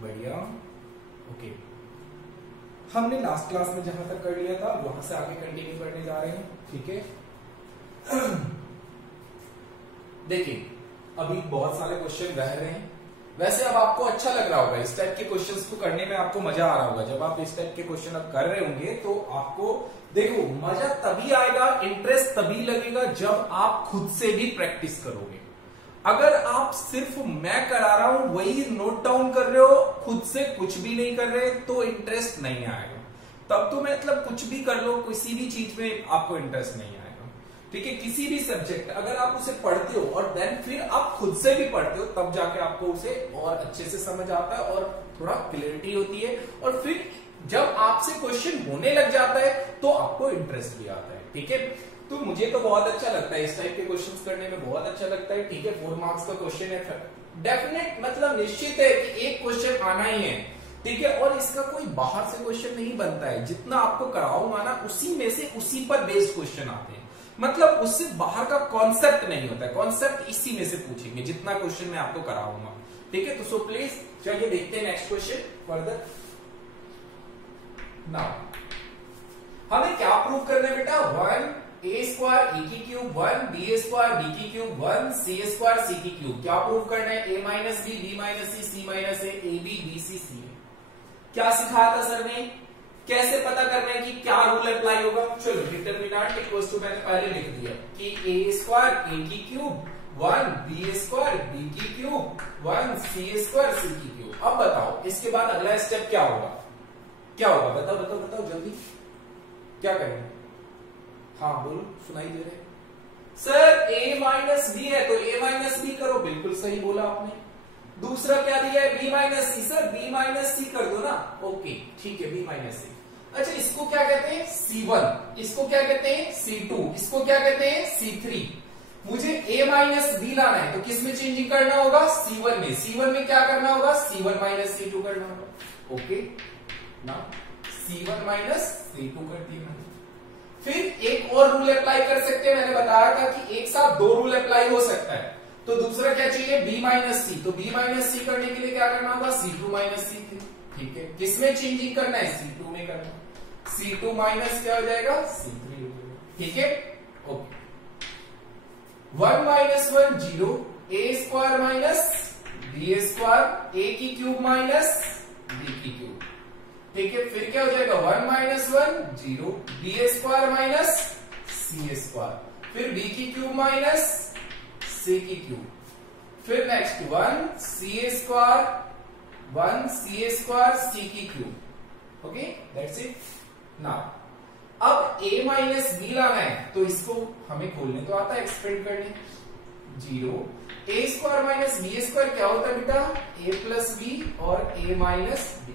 बढ़िया। ओके, हमने last class में जहां तक कर लिया था वहां से आगे कंटिन्यू करने जा रहे हैं। ठीक है, देखिए अभी बहुत सारे क्वेश्चन रह रहे हैं। वैसे अब आपको अच्छा लग रहा होगा, इस टाइप के क्वेश्चंस को करने में आपको मजा आ रहा होगा। जब आप इस टाइप के क्वेश्चन अब कर रहे होंगे तो आपको देखो मजा तभी आएगा, इंटरेस्ट तभी लगेगा जब आप खुद से भी प्रैक्टिस करोगे। अगर आप सिर्फ मैं करा रहा हूं वही नोट डाउन कर रहे हो, खुद से कुछ भी नहीं कर रहे, तो इंटरेस्ट नहीं आएगा। तब तो मतलब कुछ भी कर लो, किसी भी चीज में आपको इंटरेस्ट नहीं आएगा। ठीक है, किसी भी सब्जेक्ट अगर आप उसे पढ़ते हो और देन फिर आप खुद से भी पढ़ते हो, तब जाके आपको उसे और अच्छे से समझ आता है और थोड़ा क्लियरिटी होती है। और फिर जब आपसे क्वेश्चन होने लग जाता है तो आपको इंटरेस्ट भी आता है। ठीक है, तो मुझे तो बहुत अच्छा लगता है, इस टाइप के क्वेश्चंस करने में बहुत अच्छा लगता है। ठीक है, 4 मार्क्स का क्वेश्चन है, डेफिनेट मतलब निश्चित है कि एक क्वेश्चन आना ही है। ठीक है, और इसका कोई बाहर से क्वेश्चन नहीं बनता है। जितना आपको कराऊंगा ना उसी में से उसी पर बेस्ड क्वेश्चन आते हैं, मतलब उससे बाहर का कॉन्सेप्ट नहीं होता है। कॉन्सेप्ट इसी में से पूछेंगे जितना क्वेश्चन मैं आपको कराऊंगा। ठीक है, तो सो प्लीज चलिए देखते हैं नेक्स्ट क्वेश्चन फर्दर। नाउ हमें क्या प्रूव करना है बेटा, 1 a स्क्वायर e की क्यूब, 1 b स्क्वायर b की क्यूब, 1 c स्क्वायर c की क्यूब। क्या प्रूव करना है, a minus B, b minus C, c minus A, a b b c c a। क्या सिखाया था सर ने, कैसे पता करना है कि क्या रूल अप्लाई होगा। चलो डिटरमिनेंट इक्वल्स टू मैंने पहले लिख दिया कि a स्क्वायर a की क्यूब, 1 b स्क्वायर b की क्यूब, 1 c स्क्वायर c की क्यूब। अब बताओ इसके बाद अगला स्टेप क्या होगा, क्या होगा, बताओ बताओ बताओ जल्दी, क्या करेंगे। हाँ बोलो, सुनाई दे रहे सर, a माइनस बी है तो a माइनस बी करो, बिल्कुल सही बोला आपने। दूसरा क्या दिया है, b माइनस सी, सर b माइनस सी कर दो ना। ओके ठीक है, b माइनस सी। अच्छा इसको क्या कहते हैं, c1, इसको क्या कहते हैं c2, इसको क्या कहते हैं c3। मुझे a माइनस बी लाना है तो किस में चेंजिंग करना होगा, c1 में। c1 में क्या करना होगा, c1 माइनस c2 करना होगा। ओके ना, c1 माइनस c2 कर दिया। फिर एक और रूल अप्लाई कर सकते हैं, मैंने बताया था कि एक साथ 2 रूल अप्लाई हो सकता है। तो दूसरा क्या चाहिए, b माइनस सी, तो b माइनस सी करने के लिए क्या करना होगा, c2 माइनस c3। ठीक है, किसमें चेंजिंग करना है, c2 में करना है। c2 माइनस क्या हो जाएगा, c3 हो जाएगा। ठीक है, okay. 1 minus 1 0, a square minus b square, a की क्यूब माइनस b की क्यूब। ठीक है, फिर क्या हो जाएगा, 1 minus 1 0, b square minus c square, फिर b की क्यूब माइनस c की क्यूब। फिर next 1 c square, 1 c square c की cube. Okay that's it. Now अब a माइनस बी लाना है तो इसको हमें खोलने तो आता है, एक्सपेंड करने। 0 a square minus B square क्या होता है बेटा, a प्लस बी और a माइनस बी।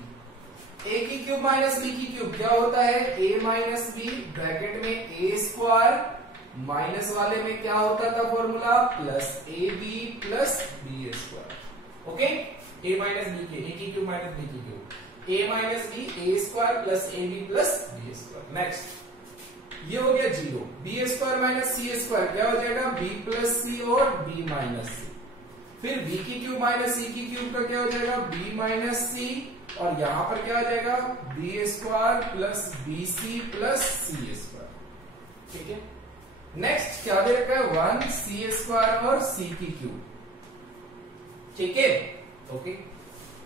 a की क्यूब माइनस b की क्यूब क्या होता है, a माइनस बी, ब्रैकेट में a स्क्वायर, माइनस वाले में क्या होता था formula, plus A B plus B square. Okay, a minus B के, a की क्यूब माइनस b की cube, a minus B, a square plus A B plus B square. Next ये हो गया 0, b square minus C square क्या हो जाएगा, b plus C और b माइनस सी। फिर b की क्यूब माइनस c की क्यूब का क्या हो जाएगा, b माइनस सी, और यहां पर क्या हो जाएगा, b square plus B C plus C square. ठीक है, नेक्स्ट क्या दे रखा है, 1 c स्क्वायर और c की क्यूब। ठीक है, ओके।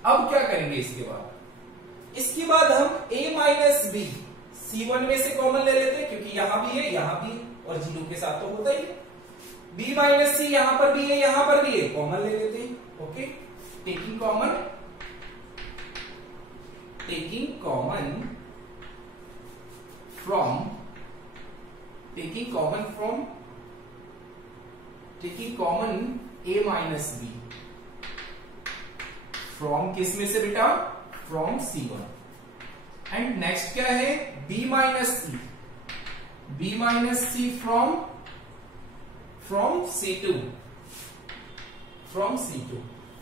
अब क्या करेंगे इसके बाद, इसके बाद हम a माइनस बी c1 में से कॉमन ले लेते हैं, क्योंकि यहां भी है यहां भी है और 0 के साथ तो होता ही है। b माइनस सी यहां पर भी है यहां पर भी है, कॉमन ले लेते हैं। Okay, taking common a minus B from किस में से बेटा, फ्रॉम c1। एंड नेक्स्ट क्या है, b minus C from c2।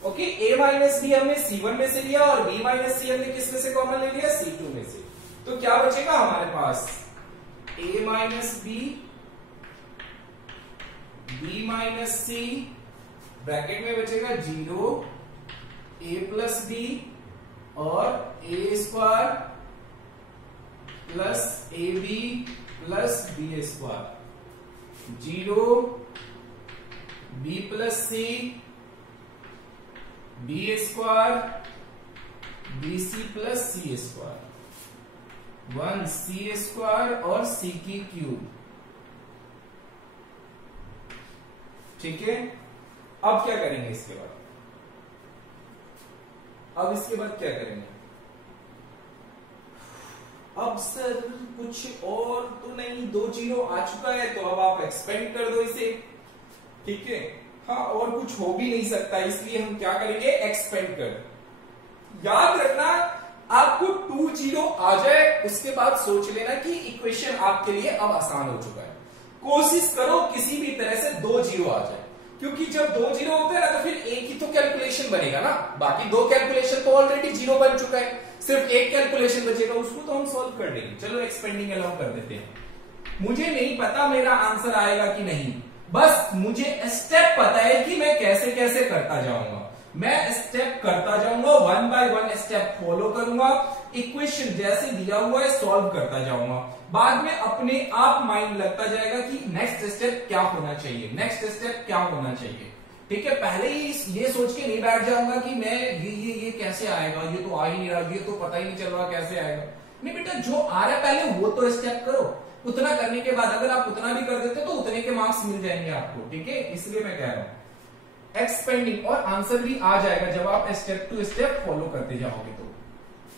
Okay, a minus B हमने c1 में से लिया और b माइनस सी हमने किस में से कॉमन ले लिया, c2 में से। तो क्या बचेगा हमारे पास, a minus B, b minus C, bracket में बचेगा 0, a प्लस बी और A square plus A B plus B square, 0 B plus C B square B C plus C square, 1 C square और सी की cube. ठीक है, अब क्या करेंगे इसके बाद? अब इसके बाद क्या करेंगे? अब सर कुछ और तो नहीं, 2 जीरो आ चुका है तो अब आप एक्सपेंड कर दो इसे। ठीक है, हाँ, और कुछ हो भी नहीं सकता, इसलिए हम क्या करेंगे? एक्सपेंड कर। याद रखना, आपको 2 जीरो आ जाए उसके बाद सोच लेना कि इक्वेशन आपके लिए अब आसान हो चुका है। कोशिश करो किसी भी तरह से 2 जीरो आ जाए, क्योंकि जब 2 जीरो होते हैं ना तो फिर एक ही तो कैलकुलेशन बनेगा ना, बाकी 2 कैलकुलेशन तो ऑलरेडी जीरो बन चुका है, सिर्फ एक कैलकुलेशन बचेगा, उसको तो हम सॉल्व कर लेंगे। चलो एक्सपेंडिंग अलाउ कर देते हैं। मुझे नहीं पता मेरा आंसर आएगा कि नहीं, बस मुझे स्टेप पता है कि मैं कैसे कैसे करता जाऊंगा। मैं स्टेप करता जाऊंगा, 1 बाय 1 स्टेप फॉलो करूंगा, इक्वेशन जैसे दिया हुआ है सॉल्व करता जाऊंगा। बाद में अपने आप माइंड लगता जाएगा कि नेक्स्ट स्टेप क्या होना चाहिए, नेक्स्ट स्टेप क्या होना चाहिए। ठीक है, पहले ही ये सोच के नहीं बैठ जाऊंगा कि मैं ये कैसे आएगा, ये तो आ ही नहीं रहा, ये तो पता ही नहीं चल रहा कैसे आएगा। नहीं बेटा, जो आ रहा है पहले वो तो स्टेप करो। उतना करने के बाद अगर आप उतना भी कर देते तो उतने के मार्क्स मिल जाएंगे आपको। ठीक है, इसलिए मैं कह रहा हूं एक्सपेंडिंग, और आंसर भी आ जाएगा जब आप स्टेप टू स्टेप फॉलो करते जाओगे। तो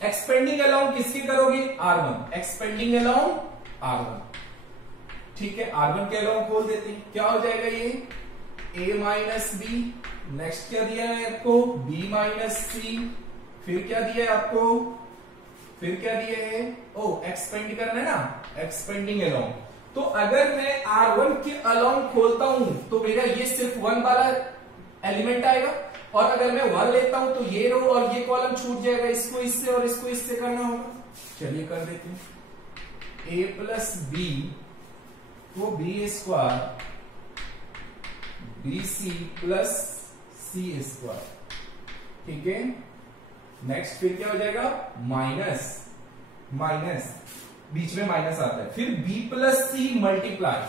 एक्सपेंडिंग अलाउंग किसके करोगे? R1, expanding along R1। ठीक है, R1 के अलाउंग खोल देते हैं, क्या हो जाएगा? ये a माइनस बी, नेक्स्ट क्या दिया है आपको? b माइनस सी, फिर क्या दिया है आपको? फिर क्या दिया है? ओ, एक्सपेंड करना है ना, एक्सपेंडिंग अलाउंग। तो अगर मैं R1 के अलाउंग खोलता हूं तो मेरा ये सिर्फ 1 वाला एलिमेंट आएगा, और अगर मैं 1 लेता हूं तो ये रो और ये कॉलम छूट जाएगा, इसको इससे और इसको इससे करना होगा। चलिए कर देते हैं। a प्लस बी वो B square B C plus C square. ठीक है, नेक्स्ट फिर क्या हो जाएगा? माइनस माइनस, बीच में माइनस आता है, फिर b plus C multiply,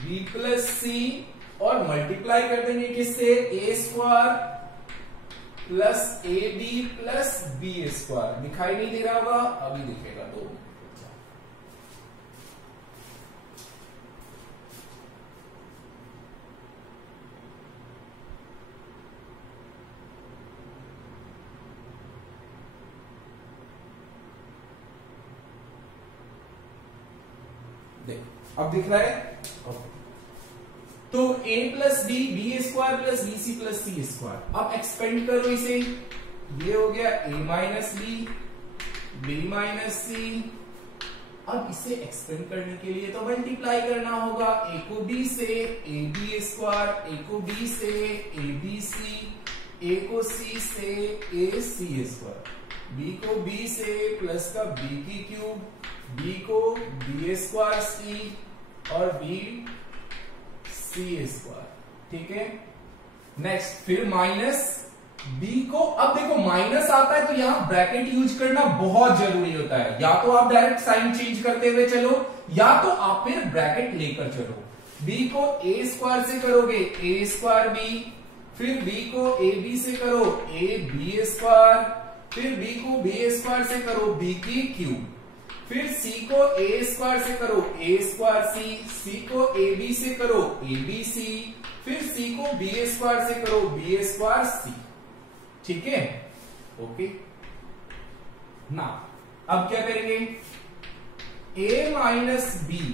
b plus C और मल्टीप्लाई कर देंगे किससे? a square plus A B plus B square. दिखाई नहीं दे रहा होगा, अभी दिखेगा। 2 अब दिख रहा है? तो a plus B, B square plus B C plus C square. अब एक्सपेंड करो इसे, ये हो गया a minus B, B minus C. अब इसे एक्सपेंड करने के लिए तो मल्टीप्लाई करना होगा, a को b से ए बी स्क्वायर, a को b से ए बी सी, a को c से ए सी स्क्वायर, b को b से प्लस का b की क्यूब, b को b स्क्वायर सी और b सी स्क्वायर। ठीक है, नेक्स्ट फिर माइनस b को, अब देखो माइनस आता है तो यहां ब्रैकेट यूज करना बहुत जरूरी होता है। या तो आप डायरेक्ट साइन चेंज करते हुए चलो, या तो आप फिर ब्रैकेट लेकर चलो। b को a स्क्वायर से करोगे a स्क्वायर b, फिर b को ए बी से करो ए बी स्क्वायर, फिर b को b स्क्वायर से करो b की क्यूब, फिर c को a स्क्वायर से करो a स्क्वायर c, c को ए बी से करो ए बी सी, फिर c को b स्क्वायर से करो b स्क्वायर c। ठीक है, ओके ना। अब क्या करेंगे? a minus B,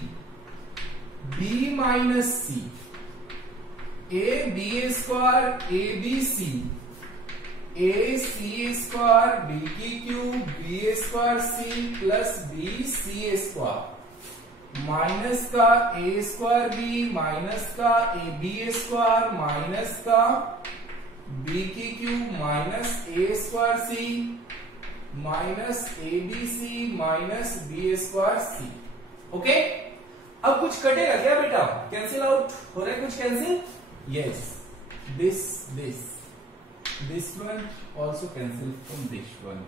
b minus C, A B square A B C, A C square B की cube B square C plus B C square, minus का ए स्क्वायर बी, माइनस का A B square, minus का B की cube, minus A square C, minus A B C, minus B square C. Okay, अब कुछ कटेगा क्या बेटा? Cancel out हो रहा है कुछ? Cancel, yes, this this one also cancel from this one.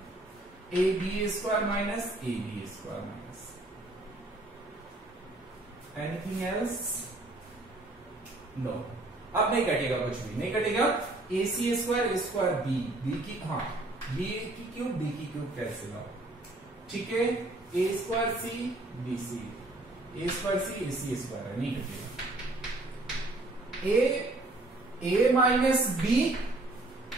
AB square minus AB square minus. Anything else? No. अब नहीं कटेगा, कुछ भी नहीं कटेगा. AC स्क्वायर स्क्वायर B की, हाँ B की क्यूब कैंसिल आउट. ठीक है. A square C BC, A square C AC square है, नहीं कटेगा. A माइनस B,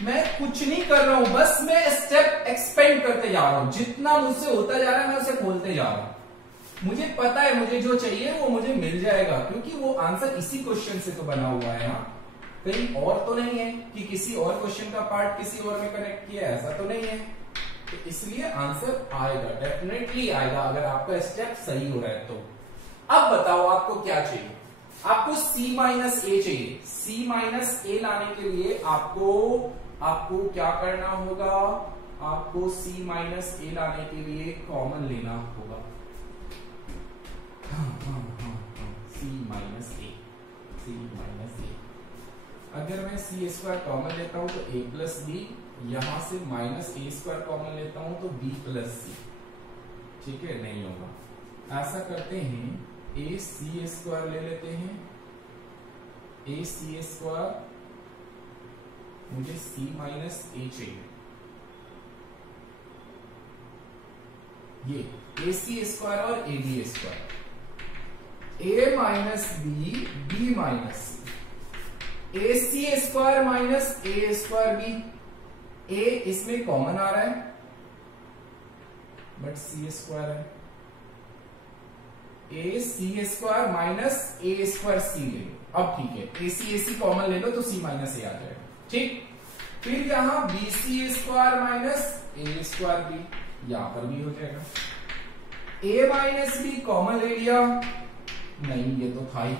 मैं कुछ नहीं कर रहा हूं, बस मैं स्टेप एक्सपेंड करते जा रहा हूं. जितना मुझसे होता जा रहा है मैं उसे खोलते जा रहा हूं. मुझे पता है मुझे जो चाहिए वो मुझे मिल जाएगा, क्योंकि वो आंसर इसी क्वेश्चन से तो बना हुआ है. हाँ, कहीं और तो नहीं है कि किसी और क्वेश्चन का पार्ट किसी और में कनेक्ट किया, ऐसा तो नहीं है. तो इसलिए आंसर आएगा, डेफिनेटली आएगा, अगर आपका स्टेप सही हो रहा है तो. अब बताओ आपको क्या चाहिए. आपको C माइनस ए चाहिए. C माइनस ए लाने के लिए आपको क्या करना होगा. आपको C माइनस ए लाने के लिए कॉमन लेना होगा. C माइनस ए, C माइनस ए. अगर मैं C स्क्वायर कॉमन लेता हूं तो A प्लस बी, यहां से माइनस A स्क्वायर कॉमन लेता हूं तो B प्लस सी. ठीक है, नहीं होगा. ऐसा करते हैं, A C स्क्वायर ले लेते हैं. A C स्क्वायर, मुझे C माइनस ए चाहिए. ये A C स्क्वायर और A B square. A minus B, B minus C. A C square minus A square B. A इसमें कॉमन आ रहा है बट C स्क्वायर है. A C square minus A square C ले लो. अब ठीक है, AC AC कॉमन ले लो तो C माइनस A आ जाएगा. ठीक. फिर यहां BC square minus A square B, यहां पर भी हो जाएगा. A माइनस B कॉमन ले लिया, नहीं ये तो था ही.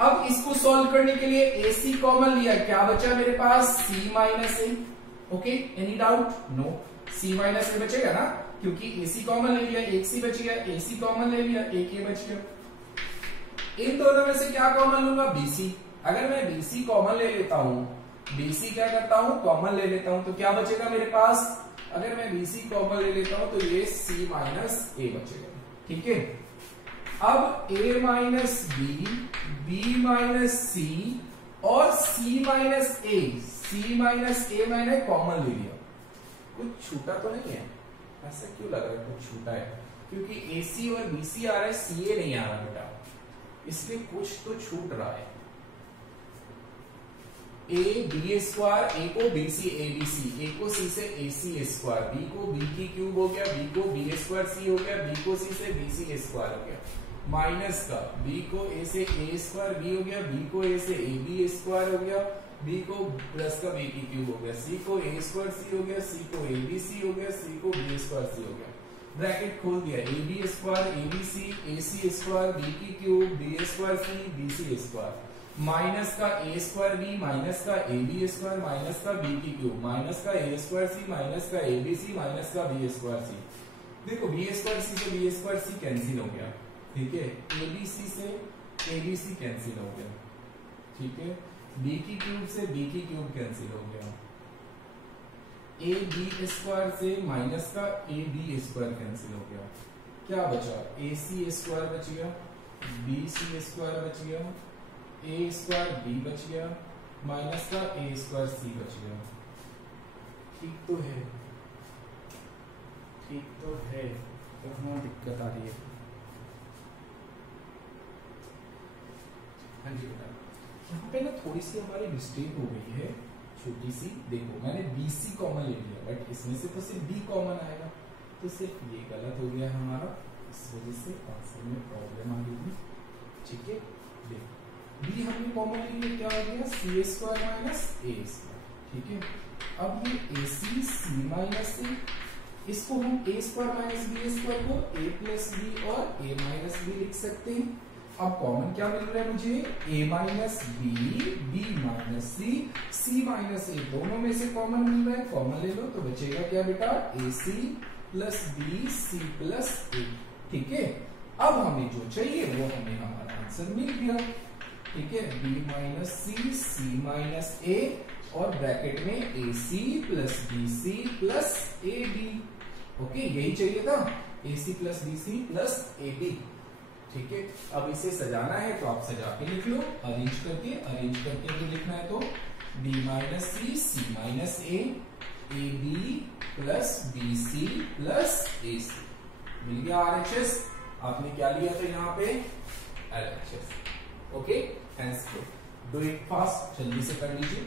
अब इसको सॉल्व करने के लिए AC कॉमन लिया, क्या बचा मेरे पास. C minus A. Okay, any doubt. No. C minus A बचेगा ना, क्योंकि AC कॉमन ले लिया, एक C बच गया. AC कॉमन ले लिया, एक A बच गया. इन दोनों में से क्या कॉमन लूंगा. BC. अगर मैं BC कॉमन ले लेता हूं, BC क्या करता हूं, कॉमन ले लेता हूं, तो क्या बचेगा मेरे पास. अगर मैं BC कॉमन ले लेता हूं तो ये C माइनस A बचेगा. ठीक है. अब A minus B, B minus C और C minus A. C minus A मैंने कॉमन ले लिया. कुछ छूटा तो नहीं है. ऐसा क्यों लग रहा है कुछ छूटा है, क्योंकि AC और BC आ रहा है, CA नहीं आ रहा बेटा, इसलिए कुछ तो छूट रहा है. A B स्क्वायर, A को BC ABC, A को C से AC स्क्वायर, B को B की क्यूब हो गया, B को B स्क्वायर C हो गया, B को C से BC स्क्वायर हो गया. माइनस का B को A से A स्क्वायर B हो गया, B को A से AB स्क्वायर हो गया, B को प्लस का B की क्यूब हो गया, C को A स्क्वायर C हो गया, C को ABC हो गया, C को B स्क्वायर C हो गया. ब्रैकेट खोल दिया. AB square ABC AC square B की cube B square C BC square, minus का A स्क्वायर B माइनस का AB स्क्वायर माइनस का B की क्यूब, माइनस का A स्क्वायर C माइनस का ABC माइनस का B स्क्वायर C. देखो B square C से B स्क्वायर C कैंसिल हो गया. ठीक है. ABC से ABC कैंसिल हो गया. ठीक है. B की क्यूब से B की क्यूब कैंसिल हो गया. AB स्क्वायर से माइनस का AB स्क्वायर कैंसिल हो गया. क्या बचा. AC स्क्वायर बच गया, BC स्क्वायर बच गया, A स्क्वायर B बच गया, माइनस का A स्क्वायर C बच गया. ठीक तो है, ठीक तो है. कहाँ दिक्कत आ रही है. हाँ जी बेटा, यहाँ पे ना थोड़ी सी हमारी मिस्टेक हो गई है, छोटी सी. देखो मैंने BC कॉमन ले लिया, बट इसमें से तो सिर्फ B कॉमन आएगा, तो सिर्फ ये गलत हो गया हमारा. इस वजह से आंसर में प्रॉब्लम आ गई. ठीक है. देखो B हमने कॉमन ले लिया, क्या हो गया C square minus A square. ठीक है. अब ये AC C माइनस A, इसको हम A square minus B square को A प्लस B और A माइनस B लिख सकते हैं. अब कॉमन क्या मिल रहा है मुझे. A minus B, B minus C, C minus A, दोनों में से कॉमन मिल रहा है. कॉमन ले लो तो बचेगा क्या बेटा. AC plus B C plus A. ठीक है. अब हमें जो चाहिए वो हमें हमारा आंसर मिल गया. ठीक है. B minus C, C minus A, और ब्रैकेट में AC plus BC plus AB। Okay, यही चाहिए था, AC plus BC plus AB। ठीक है, अब इसे सजाना है तो आप सजा के लिख लो, अरेंज करके जो लिखना है तो B minus C minus A, AB plus BC plus AC। मिल गया RHS। आपने क्या लिया था यहाँ पे? LHS। Okay, hence do it fast, जल्दी से कर लीजिए।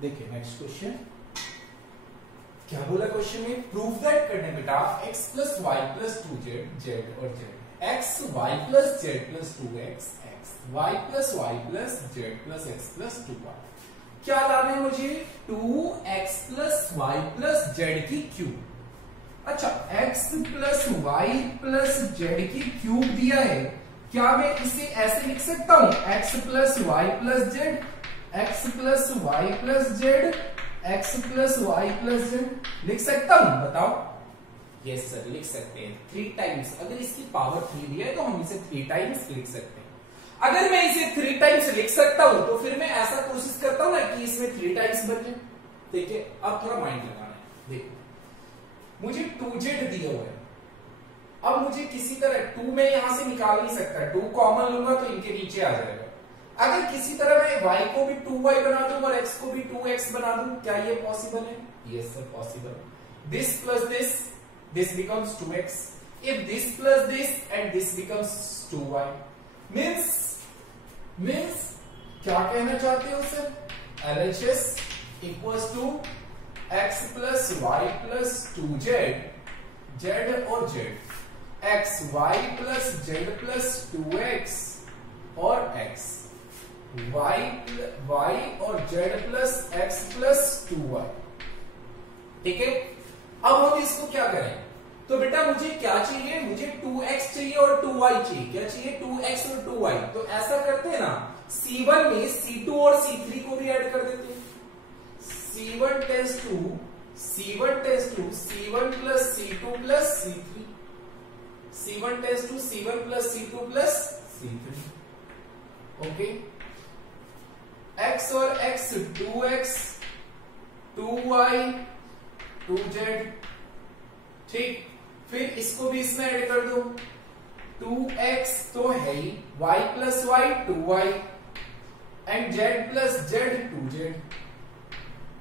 देखिए नेक्स्ट क्वेश्चन क्या बोला क्वेश्चन में, प्रूव दैट करने बेटा x plus Y plus 2z, z और z, x y plus z plus 2x, x y plus z plus x plus 2y। क्या लाना है मुझे? 2x plus y plus z की क्यूब। अच्छा, x plus y plus z की cube दिया है, क्या मैं इसे ऐसे लिख सकता हूं? x plus y plus z, x plus y plus z, x plus y plus z लिख सकता हूं? बताओ। यस सर, लिख सकते हैं 3 टाइम्स। अगर इसकी पावर 3 दिया है तो हम इसे 3 टाइम्स लिख सकते हैं। अगर मैं इसे 3 टाइम्स लिख सकता हूं तो फिर मैं ऐसा कोशिश करता हूं ना कि इसमें 3 टाइम्स बन जाए। देखिए, अब थोड़ा माइंड लगाना है। देखो, मुझे 2z दिया हुआ है, अब मुझे किसी तरह 2 में यहां से निकाल नहीं सकता, 2 कॉमन लूंगा तो इनके नीचे आ जाएगा। अगर किसी तरह मैं y को भी 2y बना दूं और x को भी 2x बना दूं, क्या ये पॉसिबल है? Yes sir, possible. This plus this becomes 2x, if this plus this and this becomes 2y, means क्या कहना चाहते हो sir? LHS equals to x plus y plus 2z, z और z, x y plus z plus 2x और x, y और z plus x plus 2y। ठीक है, अब हम इसको क्या करें? तो बेटा मुझे क्या चाहिए? मुझे 2x चाहिए और 2y चाहिए। क्या चाहिए? 2x और 2y। तो ऐसा करते हैं ना, C1 में C2 और C3 को भी ऐड कर देते हैं। C1 tends to C1 plus C2 plus C3, C1 tends to C1 plus C2 plus C3। Okay, x और x 2x 2y 2z। ठीक, फिर इसको भी इसमें ऐड कर दो। 2x तो है ही, y plus y 2y and z plus z 2z।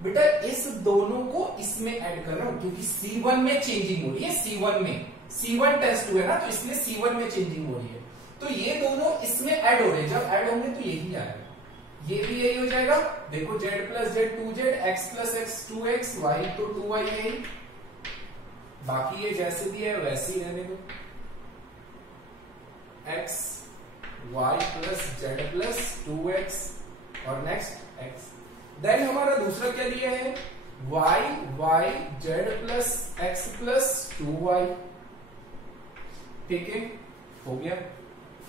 बेटा इस दोनों को इसमें ऐड कर रहा हूं क्योंकि C1 में चेंजिंग हो रही है। C1 टेस्ट 2 है ना, तो इसमें C1 में चेंजिंग हो रही है, तो ये दोनों इसमें ऐड हो रहे हैं। जब ऐड होंगे तो यही आएगा, ये भी यही हो जाएगा। देखो z plus z 2z, x plus x 2x, y तो 2y है, बाकी ये जैसे भी है वैसे ही रहने दो। x y plus z plus 2x और नेक्स्ट x। देन हमारा दूसरा क्या लिया है? y z plus x plus 2y। ठीक है, हो गया।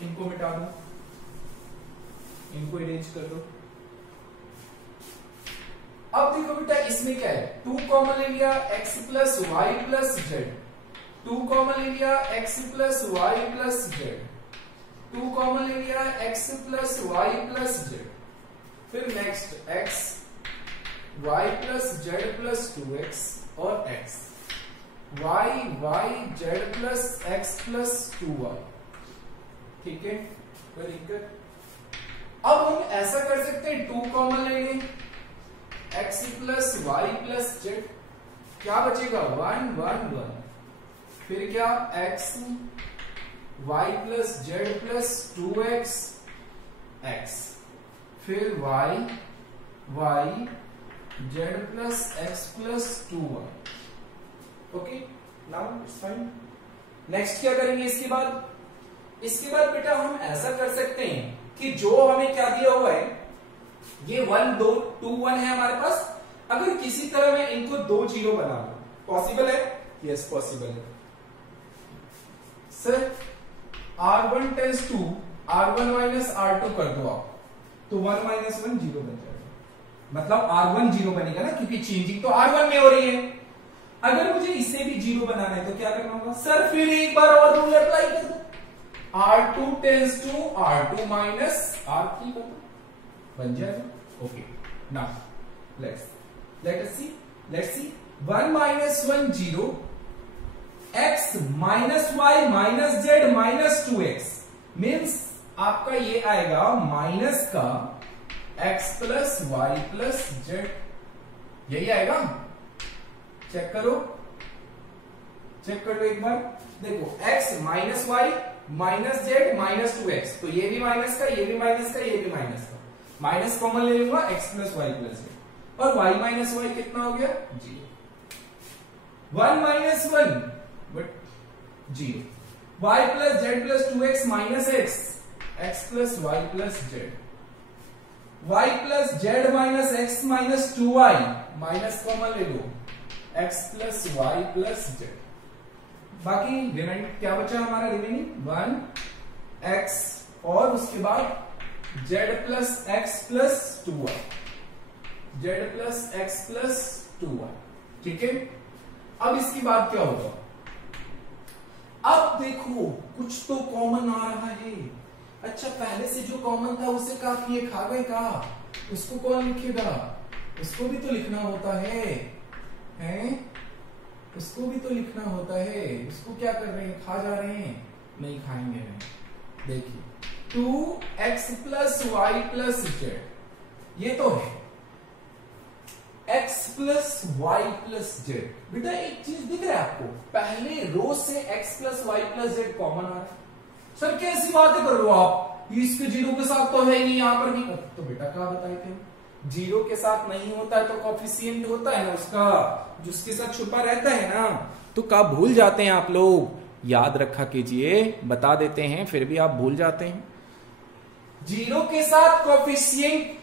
इनको मिटा दो, इनको अरेंज कर दो। अब देखो बेटा इसमें क्या है? 2 कॉमन ले लिया, x plus Y plus Z. 2 common ले लिया, x plus Y plus Z. 2 common ले लिया, x plus Y plus Z. फिर next x y plus Z plus 2x और x y z plus x plus 2y। ठीक है, कोई दिक्कत? अब हम ऐसा कर सकते हैं, 2 कॉमन ले लें, x plus Y plus Z, क्या बचेगा? 1 1 1। फिर क्या? x y plus Z plus 2x x। फिर y z plus x plus 2y। Okay, now it's fine. Next क्या करेंगे इसके बाद? इसके बाद बेटा हम ऐसा कर सकते हैं कि जो हमें क्या दिया हुआ है, ये 1 2 2 1 है हमारे पास। अगर किसी तरह मैं इनको 2 0 बना लूं, पॉसिबल है? यस पॉसिबल है sir. R1 tends to R1 minus R2 कर दो आप, तो 1 माइनस 1 0 बन जाएगा। मतलब R1 0 बनेगा ना, क्योंकि चेंजिंग तो R1 में हो रही है। अगर मुझे इसे भी 0 बनाना है तो क्या करना होगा? सर फिर एक बार और रूल अप्लाई कर दो। R2 tense to R2 minus R3 बन जाएगा। Okay, now let's see 1 minus 1 0, x minus Y minus Z minus 2x means आपका ये आएगा माइनस का x plus Y plus Z, यही आएगा। चेक कर लो एक बार, देखो x minus Y minus Z minus 2x, तो ये भी माइनस का, ये भी माइनस का, ये भी माइनस का, माइनस कॉमन ले लूंगा, x plus Y plus Z, और y माइनस वाई कितना हो गया 0। 1 minus 1 but 0, y plus Z plus 2x minus x plus Y plus Z, y plus Z minus x minus 2y, minus common ले लो, x plus Y plus Z. बाकी reminder क्या बचा हमारा remaining 1x और उसके बाद z plus x plus 2y, z plus x plus 2y, ठीक है। अब इसके बाद क्या होगा, अब देखो कुछ तो कॉमन आ रहा है। अच्छा, पहले से जो कॉमन था उसे खा गए का, उसको कौन लिखेगा, उसको भी तो लिखना होता है, हैं? उसको भी तो लिखना होता है, उसको क्या कर रहे हैं, खा जा रहे हैं, नहीं खाएंगे नहीं। देखिए 2x plus Y plus Z, ये तो है x plus Y plus Z. बेटा एक चीज दिख रहा है आपको, पहले रो से x plus Y plus Z common आ रहा है। सर कैसी बातें कर रहे हो आप, इसके जीरो के साथ तो है नहीं, यहां पर भी तो बेटा क्या बताए थे, जीरो के साथ नहीं होता है तो कॉफिशिएंट होता है ना उसका, जिसके साथ छुपा रहता है ना, तो कब भूल जाते हैं आप लोग, याद रखा कीजिए, बता देते हैं फिर भी आप भूल जाते हैं। जीरो के साथ कॉफिशिएंट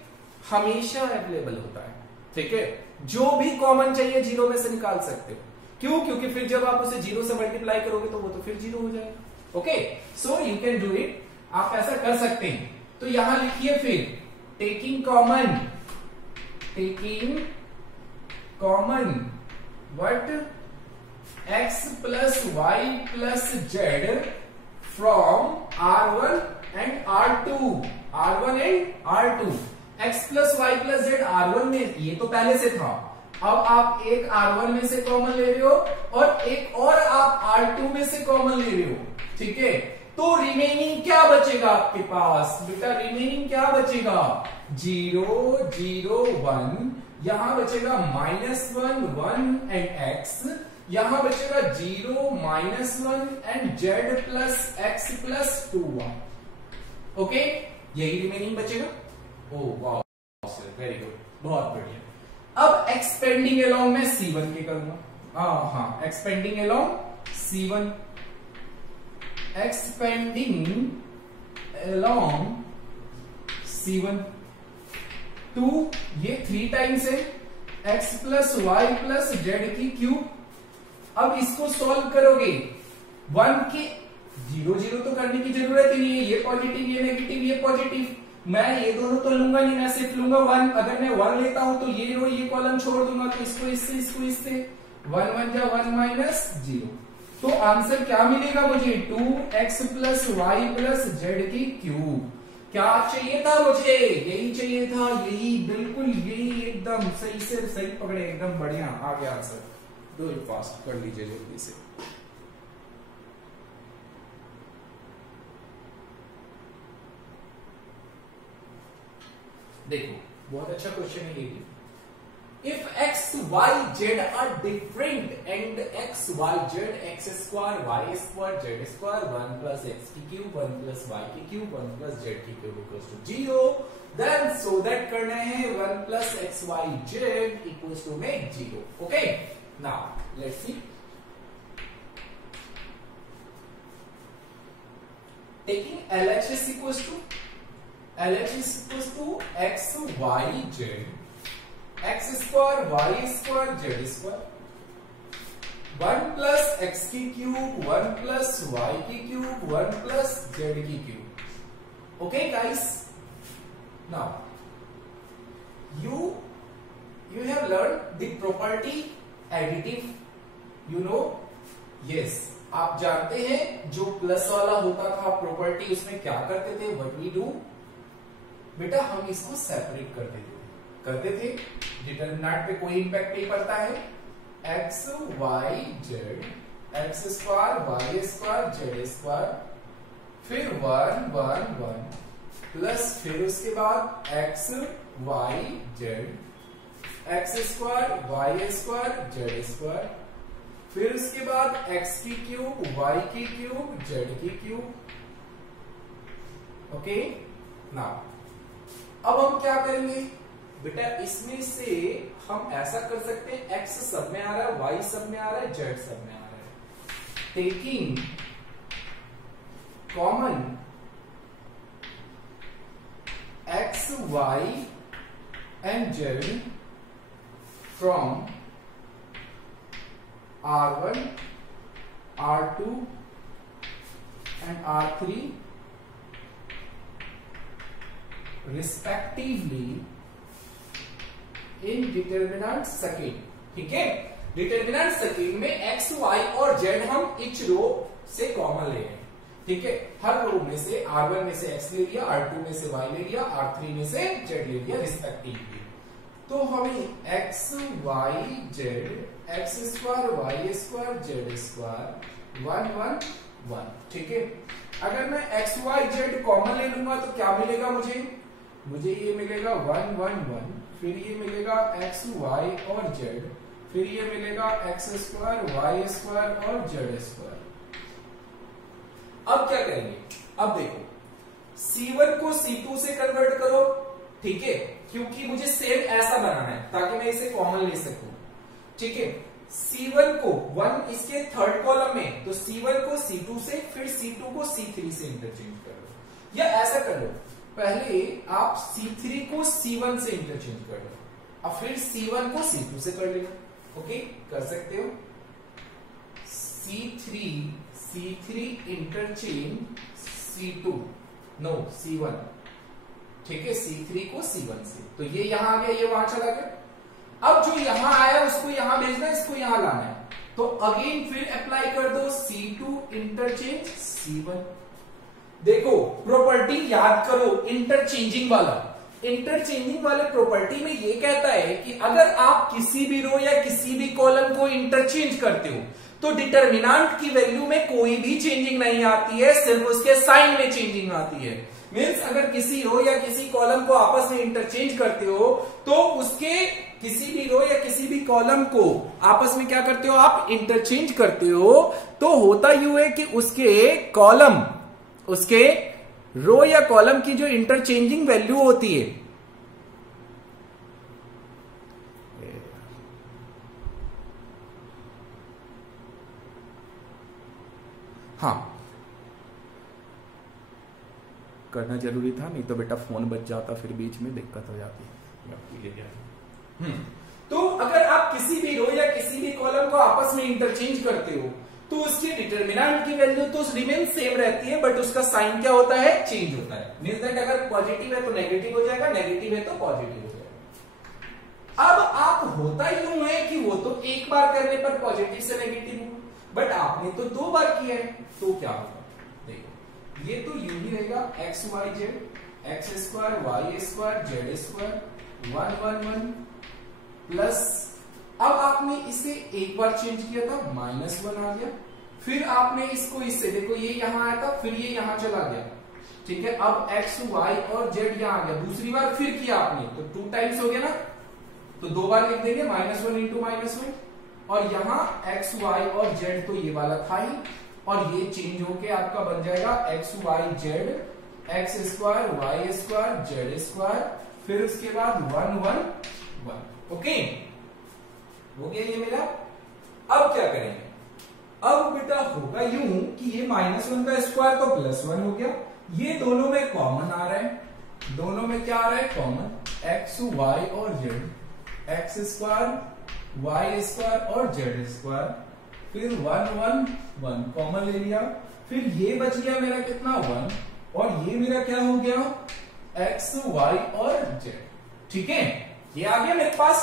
हमेशा अवेलेबल होता है, ठीक है, जो भी कॉमन चाहिए जीरो में से निकाल सकते हो। क्यों? क्योंकि फिर जब आप उसे जीरो से मल्टीप्लाई करोगे तो वो तो फिर जीरो हो जाएगा। Okay, so you can do it, आप ऐसा कर सकते हैं। तो यहां लिखिए फिर taking common what x plus y plus z from R1 and R2 x plus y plus z R1 में, ये तो पहले से था, अब आप एक R1 में से कॉमन ले रहे हो और एक और आप R2 में से कॉमन ले रहे हो, ठीक है। तो रिमेनिंग क्या बचेगा आपके पास बेटा, रिमेनिंग क्या बचेगा 0 0 1, यहां बचेगा -1 1 एंड x, यहां बचेगा 0 -1 and z plus x plus 2y। Okay, यही रिमेनिंग बचेगा। ओह वाह, वेरी गुड, बहुत बढ़िया। अब एक्सपेंडिंग अलोंग में C1 के करूंगा, हाँ expanding along C1, expanding along C1 2, ये 3 टाइम्स है x plus Y plus Z की क्यूब। अब इसको सॉल्व करोगे, 1 के 0 0 तो करने की जरूरत ही नहीं है, ये पॉजिटिव ये नेगेटिव ये पॉजिटिव, मैं ये दोनों तो लूंगा नहीं, मैं सिर्फ लूंगा 1। अगर मैं 1 लेता हूं तो ये रो ये कॉलम छोड़ दूंगा, तो इसको इससे 1 1 जा 1 माइनस 0, तो आंसर क्या मिलेगा मुझे 2x plus Y plus Z की क्यूब। क्या चाहिए था मुझे, यही चाहिए था, यही बिल्कुल यही, एकदम सही से सही पकड़े, एकदम बढ़िया आ गया आंसर। डू इट फास्ट, कर लीजिए जल्दी से। देखो बहुत अच्छा क्वेश्चन है ये। If x, y, z are different and x, y, z, x square, y square, z square, 1 plus x की क्यूब 1 plus y की क्यूब 1 plus z की cube equals to 0, then so that करना है 1 plus x, y, z equals to make 0. Okay, now let's see. Taking LHS equals to x, y, z, x square, y square, z square, 1 plus x की cube 1 plus y की cube 1 plus z की cube. Okay guys, now you have learned the property additive, you know, yes, आप जानते हैं जो plus वाला होता था प्रॉपर्टी, उसमें क्या करते थे, व्हाट वी डू बेटा, हम इसको सेपरेट करते थे। डिटरमिनेंट पे कोई इंपैक्ट नहीं पड़ता है। X Y Z, X square Y square Z square, फिर 1 1 1 प्लस फिर उसके बाद X Y Z, X square Y square Z square, फिर उसके बाद एक्स की क्यूब वाई की क्यूब जेड की क्यूब। ओके, नाउ अब हम क्या करेंगे बेटा, इसमें से हम ऐसा कर सकते हैं, एक्स सब में आ रहा है, वाई सब में आ रहा है, जेड सब में आ रहा है। Taking common X Y and Z from R1, R2 and R3 respectively in determinant second। ठीक है, डिटरमिनेंट सेकंड में एक्स वाई और जेड हम इच रो से कॉमन ले रहे हैं। ठीक है, हर रो में से R1 में से एक्स ले लिया, R2 में से वाई ले लिया, R3 में से जेड ले लिया रिस्पेक्टिवली। तो हमें X Y Z, X square Y square Z square 1 1 1। ठीक है, अगर मैं एक्स वाई जेड कॉमन ले लूंगा तो क्या मिलेगा मुझे ये मिलेगा 1 1 1, फिर ये मिलेगा एक्स वाई और जेड, फिर ये मिलेगा एक्स स्क्वायर वाई स्क्वायर और जेड स्क्वायर। अब क्या करेंगे, अब देखो C1 को C2 से कन्वर्ट करो। ठीक है, क्योंकि मुझे सेम ऐसा बनाना है ताकि मैं इसे कॉमन ले सकूं। ठीक है, C1 को 1 इसके थर्ड कॉलम में, तो C1 को C2 से, फिर C2 को C3 से इंटरचेंज कर लो, या ऐसा कर लो, पहले आप C3 को C1 से इंटरचेंज कर लो, अब फिर C1 को C2 से कर लेना। ओके, कर सकते हो। C3 interchange C2, no C1। ठीक है, C3 को C1 से, तो ये यहां आ गया, ये वहां चला गया। अब जो यहां आया उसको यहां भेजना है, इसको यहां लाना है, तो अगेन फिर अप्लाई कर दो C2 इंटरचेंज C1। देखो प्रॉपर्टी याद करो, इंटरचेंजिंग वाले प्रॉपर्टी में ये कहता है कि अगर आप किसी भी रो या किसी भी कॉलम को इंटरचेंज करते हो तो डिटरमिनेंट की वैल्यू में कोई भी चेंजिंग नहीं आती है, सिर्फ उसके साइन में चेंजिंग आती है। मीन्स अगर किसी रो या किसी कॉलम को आपस में इंटरचेंज करते हो तो उसके किसी भी रो या किसी भी कॉलम को आपस में क्या करते हो, आप इंटरचेंज करते हो, तो होता यूं है कि उसके रो या कॉलम की जो इंटरचेंजिंग वैल्यू होती है, हाँ करना जरूरी था, नहीं तो बेटा फोन बच जाता, फिर बीच में दिक्कत हो जाती। तो अगर आप किसी भी रो या किसी भी कॉलम को आपस में इंटरचेंज करते हो तो उसके डिटरमिनेंट की वैल्यू तो रिमेन सेम रहती है, बट उसका साइन क्या होता है, चेंज होता है। मींस दैट अगर पॉजिटिव है तो नेगेटिव हो जाएगा, नेगेटिव है तो पॉजिटिव हो जाएगा। अब आप होता यूं है कि वो तो एक बार करने पर पॉजिटिव से नेगेटिव हो, बट आपने तो 2 बार किया है, तो क्या होगा, देखो ये तो यूं ही रहेगा, X Y Z, X square Y square Z square 1 1 1 plus, अब आपने इसे एक बार चेंज किया था, -1 आ गया, फिर आपने इसको इससे, देखो ये यहां आया था, फिर ये यहां चला गया। ठीक है, अब एक्स वाई और जेड यहां आ गया, दूसरी बार फिर किया आपने तो 2 टाइम्स हो गया ना, तो 2 बार लिख देंगे, -1 इंटू -1, और यहां एक्स वाई और जेड तो ये वाला था ही, और ये चेंज होके आपका बन जाएगा X Y Z, X square Y square Z square, फिर उसके बाद 1 1 1। ओके, हो गया ये मेरा। अब क्या करेंगे, अब बेटा होगा यूं कि ये -1 का स्क्वायर तो +1 हो गया, ये दोनों में कॉमन आ रहा है, दोनों में क्या आ रहा है, कॉमन, एक्स वाई और Z, X square Y square और जेड स्क्वायर, फिर 1 1 1 कॉमन ले लिया, फिर ये बच गया मेरा कितना 1, और ये मेरा क्या हो गया, एक्स वाई और जेड। ठीक है, ये आ गया मेरे पास।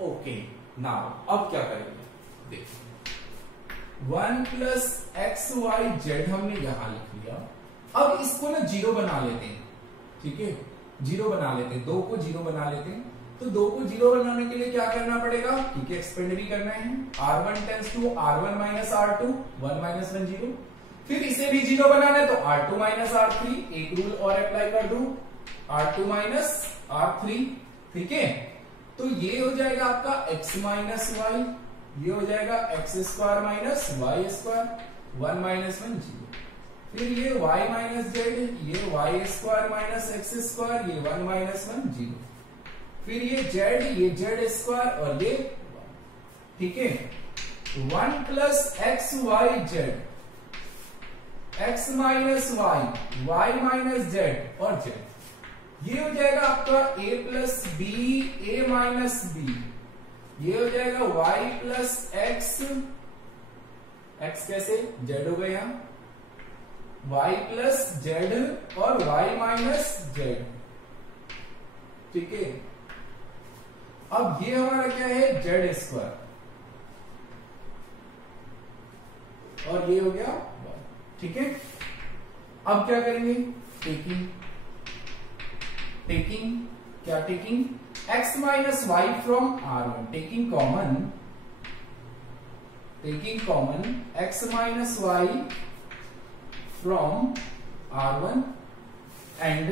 ओके, नाउ अब क्या करेंगे, देखिए 1 प्लस एक्स वाई जेड हमने यहां लिख लिया। अब इसको ना जीरो बना लेते हैं, ठीक है, जीरो बना लेते हैं, 2 को जीरो बना लेते हैं। तो 2 को जीरो बनाने के लिए क्या करना पड़ेगा, क्योंकि एक्सपेंड भी करना है, r1 tends to r1 minus r2, 1 minus 1 zero. फिर इसे भी जीरो बनाना है तो r2 माइनस r3, एक रूल और अप्लाई कर दूं, r2 माइनस r3, ठीक है। तो ये हो जाएगा आपका x माइनस वाई, ये हो जाएगा X square minus Y square, 1 minus 1 zero. फिर ये y माइनस जेड, ये Y square minus X square, ये 1 माइनस 1 जीरो। फिर ये जेड स्क्वायर और ये 1, ठीक है। 1 plus x Y Z, X minus Y minus Z और जेड, ये हो जाएगा आपका a plus B, A minus B, ये हो जाएगा y प्लस एक्स, एक्स कैसे जेड हो गया, y प्लस जेड और y माइनस जेड, ठीक है। अब ये हमारा क्या है, जेड स्क्वायर, और ये हो गया y, ठीक है। अब क्या करेंगे, टेकिंग क्या, taking x minus Y from r1, taking common x minus Y from r1 and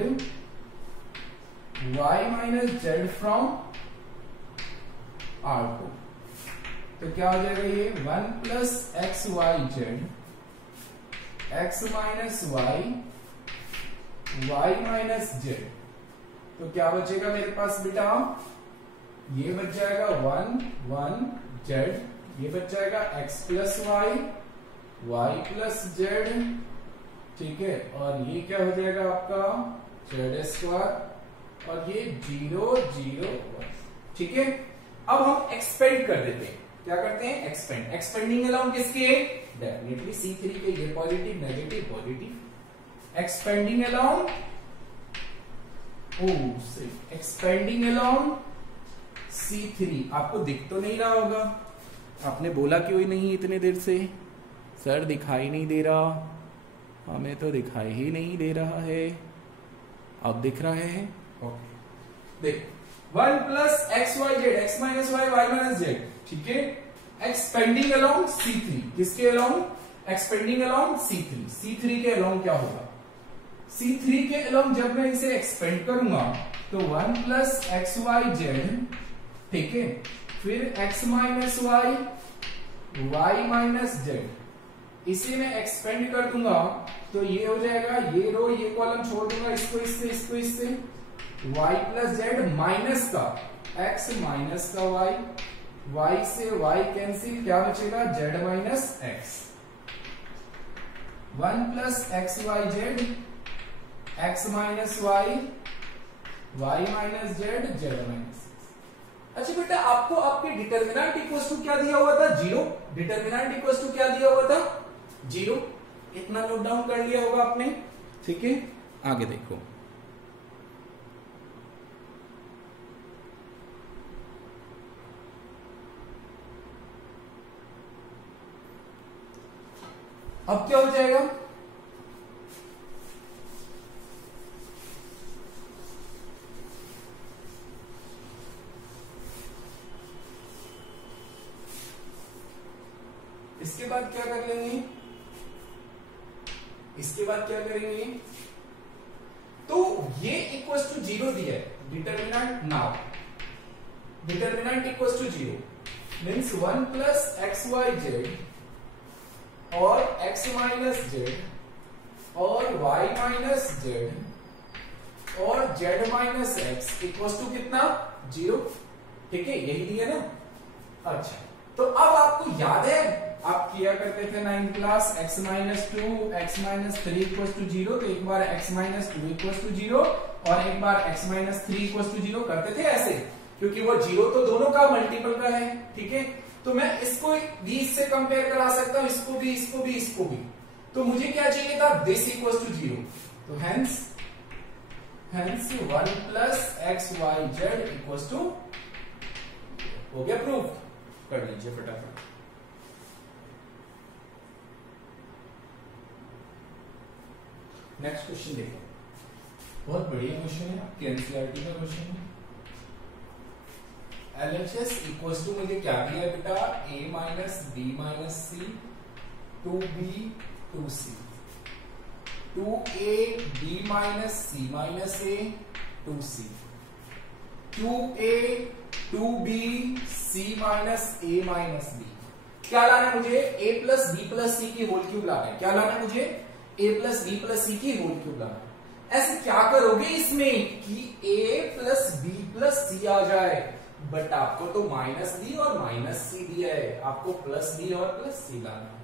y minus Z from r2। तो क्या हो जाएगा, ये 1 plus x Y Z, X minus Y minus Z. तो क्या बचेगा मेरे पास बेटा, ये बच जाएगा 1 जेड, ये बच जाएगा x plus Y plus Z, ठीक है। और ये क्या हो जाएगा आपका जेड स्क्वायर, और ये 0 0 1, ठीक है। अब हम एक्सपेंड कर देते हैं, क्या करते हैं, एक्सपेंडिंग अलोंग किसके, डेफिनेटली C3 के, ये positive negative positive, expanding along C3। आपको दिख तो नहीं रहा होगा, आपने बोला क्यों ही नहीं इतने देर से, सर दिखाई नहीं दे रहा, हमें तो दिखाई ही नहीं दे रहा है, अब दिख रहा है, ओके। देख 1 plus x Y Z, X minus Y minus Z, ठीक है। एक्सपेंडिंग अलोंग C3, किसके अलोंग, एक्सपेंडिंग अलोंग C3 के अलोंग क्या होगा, C3 के अलोंग जब मैं इसे एक्सपेंड करूंगा तो 1 प्लस एक्स वाई जेड, ठीक है। फिर x minus Y minus Z, इसे मैं एक्सपेंड कर दूंगा तो ये हो जाएगा, ये रो ये कॉलम छोड़ दूंगा, इसको इससे y प्लस जेड माइनस का x माइनस का y से y कैंसिल, क्या बचेगा, z minus x। 1 plus x Y z, x minus Y minus z, z minus. अच्छा बेटा, आपको आपके डिटर्मिनेंट इक्वल्स टू क्या दिया हुआ था, 0। डिटर्मिनेंट इक्वल्स टू क्या दिया हुआ था, 0। इतना नोट डाउन कर लिया होगा आपने, ठीक है। आगे देखो, अब क्या हो जाएगा, इसके बाद क्या कर लेंगे, इसके बाद क्या करेंगे, तो ये इक्वल्स टू 0 दिया है, determinant now, determinant equals to 0 means 1 plus x Y z और x माइनस जेड और y माइनस जेड और z minus x equals to कितना, 0, ठीक है, यही दिया ना। अच्छा, तो अब आपको याद है आप किया करते थे 9 class, x minus 2 x minus 3 equals to 0, तो एक बार x माइनस 2 इक्वल्स टू 0 और एक बार x माइनस 3 इक्वल्स टू 0 करते थे ऐसे, क्योंकि वो 0 तो दोनों का मल्टीपल का है, ठीक है। तो मैं इसको भी इससे कंपेयर करा सकता हूं, इसको भी। तो मुझे क्या चाहिए था, दिस इक्वल्स टू 0, तो hence 1 plus x Y z equals to, हो गया प्रूफ, कर लीजिए फटाफट। नेक्स्ट क्वेश्चन देखो, बहुत बढ़िया क्वेश्चन है, आपके एनसीईआरटी का क्वेश्चन है। LHS इक्वल्स टू मुझे क्या दिया है बेटा, a minus b minus c 2b 2c, 2a b minus c minus a 2c, 2a 2b c minus a minus b। क्या लाना है मुझे, a plus b plus c की होल क्यूब लाना है। क्या लाना है मुझे, a plus b plus c की होल क्यूब लाना है। ऐसे क्या करोगे इसमें कि a प्लस बी प्लस सी आ जाए, बट आपको तो माइनस बी और माइनस सी दिया है, आपको प्लस बी और प्लस सी लाना है।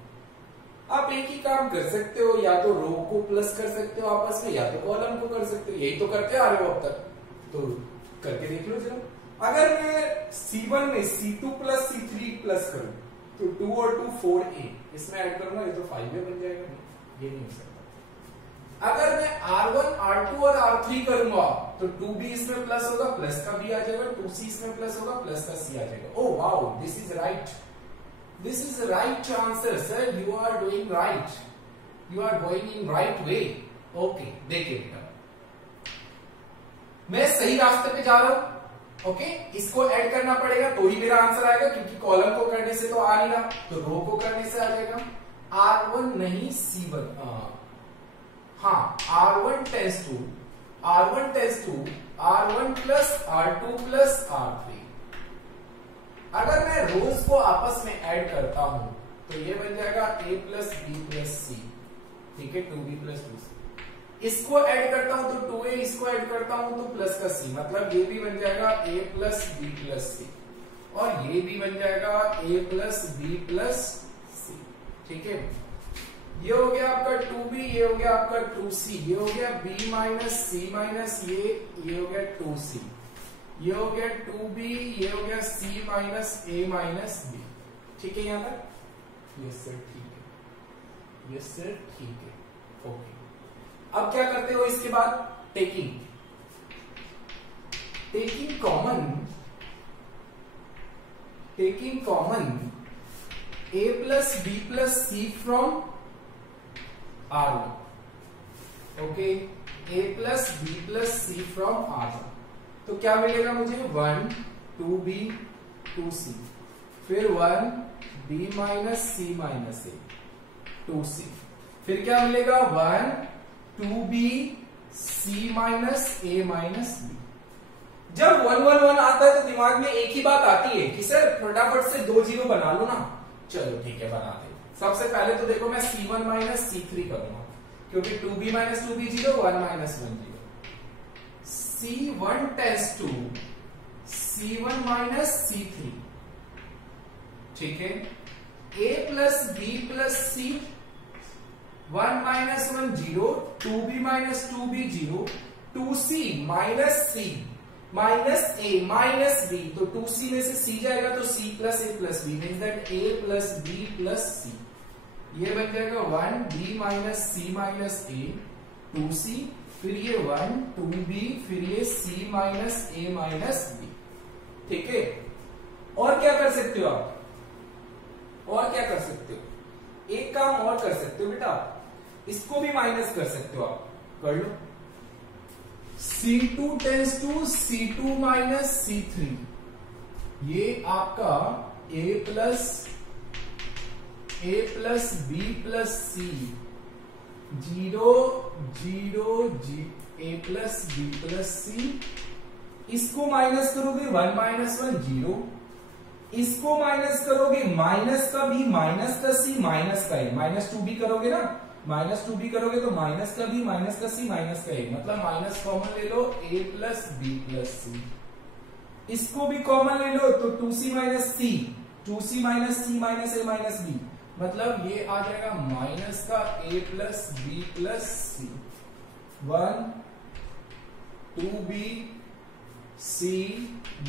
आप एक ही काम कर सकते हो, या तो रो को प्लस कर सकते हो आपस में, या तो कॉलम को कर सकते हो, यही तो करते आ रहे हो अब तक, तो करके देख लो जरा। अगर मैं C1 में C2 प्लस C3 प्लस करूं तो 2 और 2 4a, इसमें ऐड करूंगा ये तो 5a बन जाएगा, ये नहीं हो सकता। अगर मैं R1 R2 और R3 करूंगा तो 2b इसमें प्लस होगा, प्लस का b आ जाएगा, 2c इसमें प्लस होगा, प्लस का c आ जाएगा। Oh wow, this is right, this is right answer sir, you are doing right, you are going in right way. Okay, देखिए बेटा, मैं सही रास्ते पे जा रहा हूं। ओके, इसको ऐड करना पड़ेगा तो ही मेरा आंसर आएगा, क्योंकि कॉलम को करने से तो आ नहीं रहा, तो रो को करने से आ जाएगा। R1 नहीं C1, हाँ R1 tends to R1 plus R2 plus R3। अगर मैं रोज को आपस में ऐड करता हूं तो ये बन जाएगा a प्लस बी प्लस सी, ठीक है, 2b प्लस 2c। इसको ऐड करता हूं तो 2a, इसको ऐड करता हूं तो प्लस का c, मतलब ये भी बन जाएगा a plus b plus C, और ये भी बन जाएगा a प्लस बी प्लस सी, ठीक है। ये हो गया आपका 2b, ये हो गया आपका 2c, ये हो गया b माइनस सी माइनस ये हो गया 2c, ये हो गया 2b, ये हो गया c minus a minus b, ठीक है यहां तक? यस सर, ठीक है, यस सर, ठीक है, ओके। अब क्या करते हो इसके बाद, taking common a plus b plus c from R1, okay, a plus b plus c from R1, तो क्या मिलेगा मुझे, 1 2b 2c, फिर 1 b minus c minus a 2c, फिर क्या मिलेगा 1 2b c minus a minus b। जब 1 1 1 आता है तो दिमाग में एक ही बात आती है कि सर फटाफट से 2 जीरो बना लो ना। चलो ठीक है, बनाते हैं। सबसे पहले तो देखो मैं C1 माइनस C3 करूंगा, क्योंकि 2b minus 2b 0, 1 minus 1 0। C1 tends to C1 minus C3, ठीक है। a plus b plus c, 1 minus 1 0, 2b minus 2b 0, 2c minus c minus a minus b, तो 2c में से c जाएगा तो c plus a plus b, means that a plus b plus c। ये बन जाएगा 1 b minus c minus a 2c, फिर ये 1 2b, फिर ये c minus a minus b, ठीक है। और क्या कर सकते हो आप, और क्या कर सकते हो, एक काम और कर सकते हो बेटा, इसको भी माइनस कर सकते हो आप, कर लो। C2 tense to C2 minus C3, ये आपका a plus b plus c 0 0 a plus b plus c, इसको माइनस करोगे 1 माइनस 1 0, इसको माइनस करोगे माइनस का b माइनस का c माइनस का a, माइनस 2b करोगे ना, माइनस 2b करोगे तो माइनस का b माइनस का c माइनस का a, मतलब माइनस कॉमन ले लो a plus b plus c, इसको भी कॉमन ले लो तो 2c minus c, 2c minus c minus a minus b, मतलब ये आ जाएगा माइनस का a plus b plus c, 1 2b c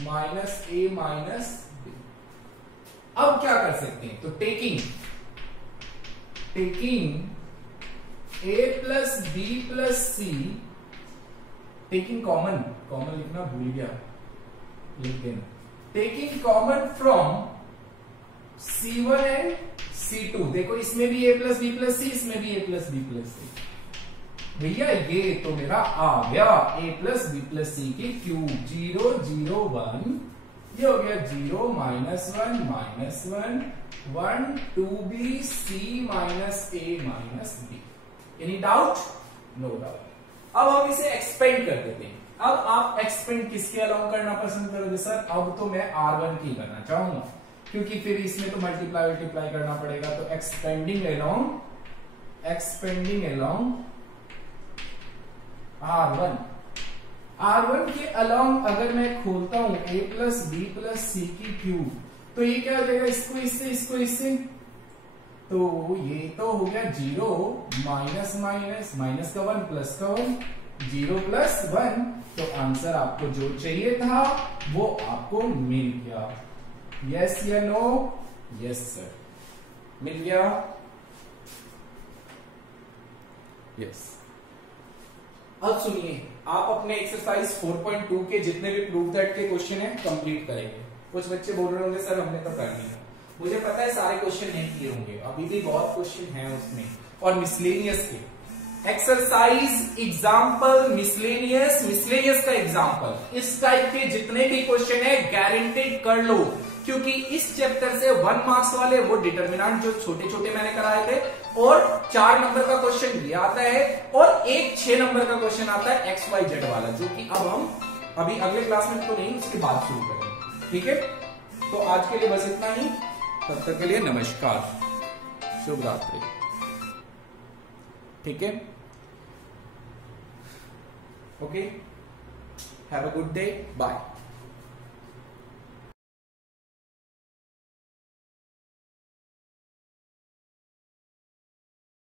minus a minus b। अब क्या कर सकते हैं, तो taking a plus b plus c, taking common लिखना भूल गया, लिख देना, taking common from C1 and C2, देखो इसमें भी a plus b plus c, इसमें भी a plus b plus c, भैया ये तो मेरा आ गया a प्लस बी प्लस सी के क्यूब 0 0 1, ये हो गया 0 -1 -1 1 2b c minus a minus b। Any doubt? No doubt. अब हम इसे एक्सपेंड कर देते हैं। अब आप एक्सपेंड किसके अलोंग करना पसंद करोगे सर? अब तो मैं R1 की करना चाहूंगा, क्योंकि फिर इसमें तो मल्टीप्लाई करना पड़ेगा। तो एक्सपेंडिंग अलोंग R1 के अलोंग अगर मैं खोलता हूं a plus b plus c की क्यूब, तो ये क्या हो जाएगा? इसको इससे तो ये तो हो गया 0 माइनस माइनस माइनस का 1 प्लस का 1 0 प्लस 1। तो आंसर आपको जो चाहिए था वो आपको मिल गया। यस या नो? यस सर, मिल गया। यस। अब सुनिए, आप अपने एक्सरसाइज 4.2 के जितने भी प्रूफ दैट के क्वेश्चन है कंप्लीट करेंगे। कुछ बच्चे बोल रहे होंगे सर हमने तो कर लिया। मुझे पता है सारे क्वेश्चन नहीं किए होंगे, अभी भी बहुत क्वेश्चन हैं उसमें। और मिसलेनियस के एक्सरसाइज एग्जाम्पल मिसलेनियस का एग्जाम्पल, इस टाइप के जितने भी क्वेश्चन है गारंटेड कर लो, क्योंकि इस चैप्टर से 1 मार्क्स वाले वो डिटर्मिनेंट जो छोटे छोटे मैंने कराए थे, और 4 नंबर का क्वेश्चन ये आता है, और एक 6 नंबर का क्वेश्चन आता है XYZ वाला, जो कि अब हम अभी अगले क्लास में तो नहीं, उसके बाद शुरू करेंगे। ठीक है, तो आज के लिए बस इतना ही। तब तक के लिए नमस्कार, शुभ रात्रि। ठीक है, okay, have a good day, bye.